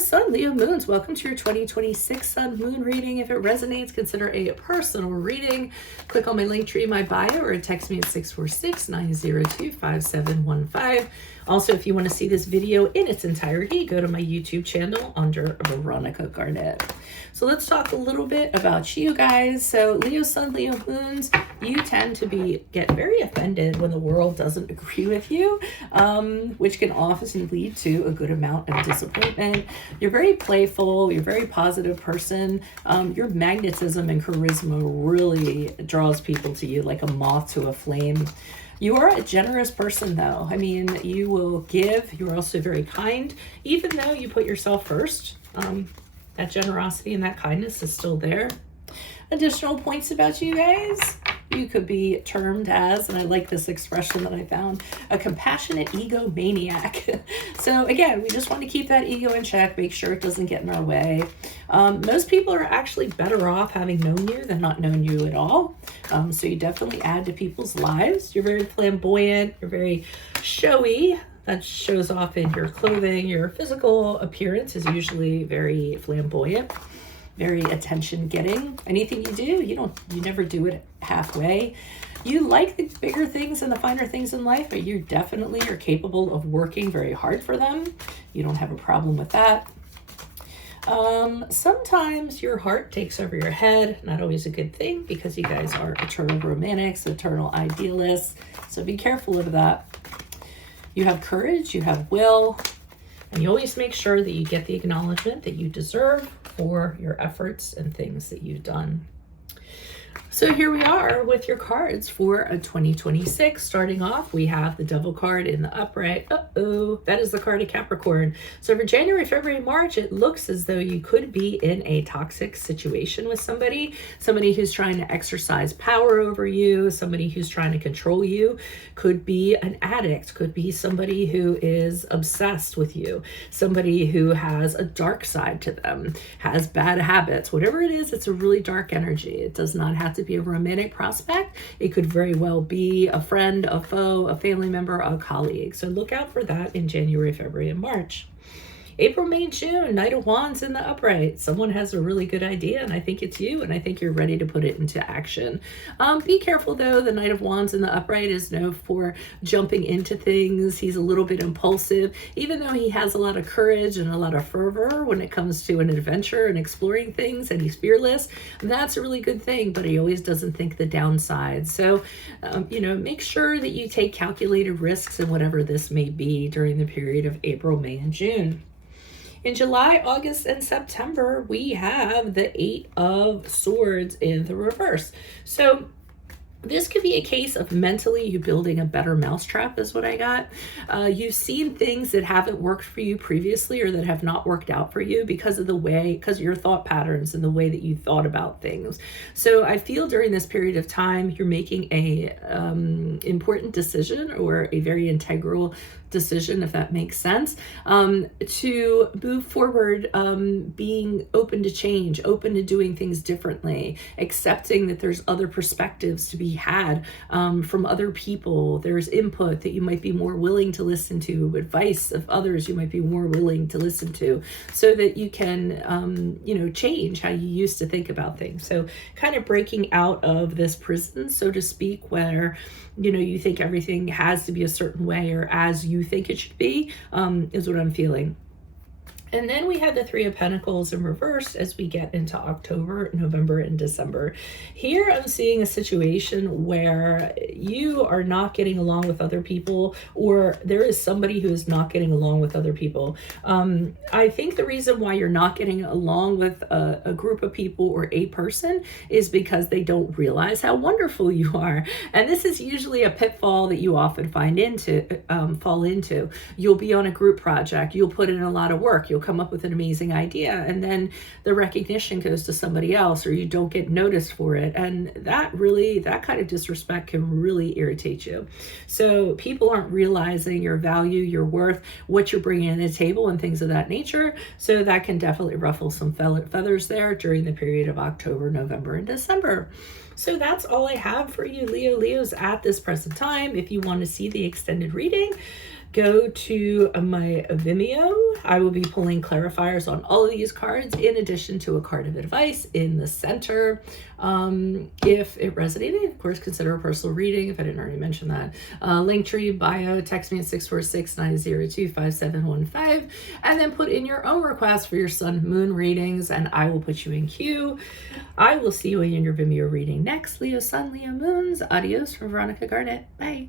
Sun, Leo Moons, welcome to your 2026 Sun Moon reading. If it resonates, consider a personal reading. Click on my link tree in my bio or text me at 646-902-5715. Also, if you want to see this video in its entirety, go to my YouTube channel under Veronica Garnett. So let's talk a little bit about you guys. So Leo Sun, Leo Moons, you tend to get very offended when the world doesn't agree with you, which can often lead to a good amount of disappointment. You're very playful. You're a very positive person. Your magnetism and charisma really draws people to you like a moth to a flame. You are a generous person, though. I mean, you will give. You're also very kind, even though you put yourself first. That generosity and that kindness is still there. Additional points about you guys. You could be termed as, and I like this expression that I found, a compassionate egomaniac. So again, we just want to keep that ego in check, make sure it doesn't get in our way. Most people are actually better off having known you than not known you at all. So you definitely add to people's lives. You're very flamboyant, you're very showy. That shows off in your clothing. Your physical appearance is usually very flamboyant, very attention-getting. Anything you do, you never do it halfway. You like the bigger things and the finer things in life, but you definitely are capable of working very hard for them. You don't have a problem with that. Sometimes your heart takes over your head. Not always a good thing because you guys are eternal romantics, eternal idealists. So be careful of that. You have courage, you have will, and you always make sure that you get the acknowledgement that you deserve for your efforts and things that you've done. So here we are with your cards for a 2026. Starting off, we have the Devil card in the upright. That is the card of Capricorn. So for January, February, March, it looks as though you could be in a toxic situation with somebody who's trying to exercise power over you, somebody who's trying to control you. Could be an addict, could be somebody who is obsessed with you, somebody who has a dark side to them, has bad habits. Whatever it is, it's a really dark energy. It does not have to be a romantic prospect. It could very well be a friend, a foe, a family member, a colleague. So look out for that in January, February, and March. April, May, June, Knight of Wands in the upright. Someone has a really good idea, and I think it's you, and I think you're ready to put it into action. Be careful, though. The Knight of Wands in the upright is known for jumping into things. He's a little bit impulsive, even though he has a lot of courage and a lot of fervor when it comes to an adventure and exploring things, and he's fearless. That's a really good thing, but he always doesn't think the downside. So, make sure that you take calculated risks in whatever this may be during the period of April, May, and June. In July, August, and September, we have the 8 of Swords in the reverse. So this could be a case of mentally you building a better mousetrap is what I got. You've seen things that haven't worked for you previously or that have not worked out for you because of your thought patterns and the way that you thought about things. So I feel during this period of time, you're making a important decision or a very integral decision, if that makes sense, to move forward, being open to change, open to doing things differently, accepting that there's other perspectives to be had from other people. There's input that you might be more willing to listen to, advice of others you might be more willing to listen to, so that you can, change how you used to think about things. So kind of breaking out of this prison, so to speak, where you think everything has to be a certain way or as you think it should be, is what I'm feeling. And then we had the 3 of Pentacles in reverse as we get into October, November, and December. Here I'm seeing a situation where you are not getting along with other people, or there is somebody who is not getting along with other people. I think the reason why you're not getting along with a group of people or a person is because they don't realize how wonderful you are. And this is usually a pitfall that you often fall into. You'll be on a group project. You'll put in a lot of work. You'll come up with an amazing idea, and then the recognition goes to somebody else, or you don't get noticed for it. And that kind of disrespect can really irritate you. So people aren't realizing your value, your worth, what you're bringing to the table, and things of that nature. So that can definitely ruffle some feathers there during the period of October, November, and December. So that's all I have for you, Leos, at this present time. If you want to see the extended reading, go to my Vimeo. I will be pulling clarifiers on all of these cards in addition to a card of advice in the center. If it resonated, of course, consider a personal reading if I didn't already mention that. Linktree, bio, text me at 646-902-5715, and then put in your own request for your sun moon readings, and I will put you in queue. I will see you in your Vimeo reading next. Leo Sun, Leo Moons. Adios from Veronica Garnett. Bye.